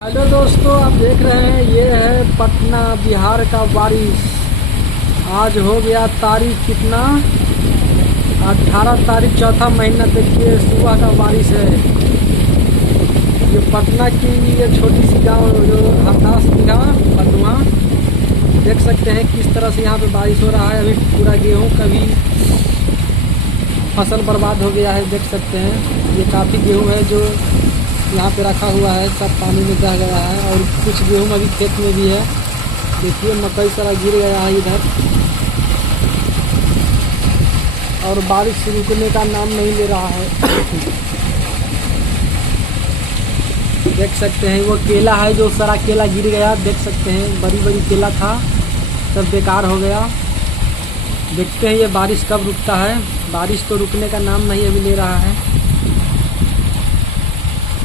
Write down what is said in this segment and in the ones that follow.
Hello दोस्तों, आप देख रहे हैं ये है पटना बिहार का बारिश। आज हो गया तारीख कितना, 18 तारीख, चौथा महीना। देखिए सुबह का बारिश है। ये पटना की ये छोटी सी गांव जो हरदास बिघा पटुआ, देख सकते हैं किस तरह से यहाँ पे बारिश हो रहा है। अभी पूरा गेहूँ का भी फसल बर्बाद हो गया है। देख सकते हैं ये काफ़ी गेहूँ है जो यहाँ पे रखा हुआ है, सब पानी में बह गया है। और कुछ गेहूँ अभी खेत में भी है। देखिए मकई सारा गिर गया है इधर, और बारिश रुकने का नाम नहीं ले रहा है। देख सकते हैं वो केला है जो सारा केला गिर गया। देख सकते हैं बड़ी बड़ी केला था, सब बेकार हो गया। देखते हैं ये बारिश कब रुकता है। बारिश तो रुकने का नाम नहीं अभी ले रहा है।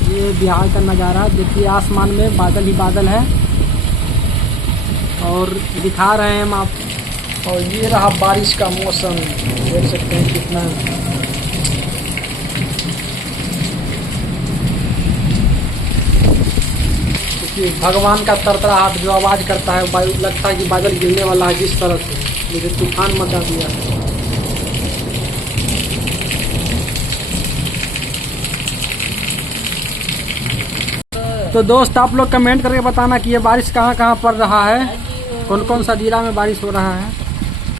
ये बिहार का नज़ारा देखिए, आसमान में बादल ही बादल है और दिखा रहे हैं हम आप। और ये रहा बारिश का मौसम, देख सकते हैं कितना। देखिए भगवान का तरतरा हाथ जो आवाज़ करता है, लगता है कि बादल गिरने वाला है। जिस तरह से जैसे तूफान मचा दिया है। तो दोस्त आप लोग कमेंट करके बताना कि ये बारिश कहाँ कहाँ पड़ रहा है, कौन कौन सा जिला में बारिश हो रहा है।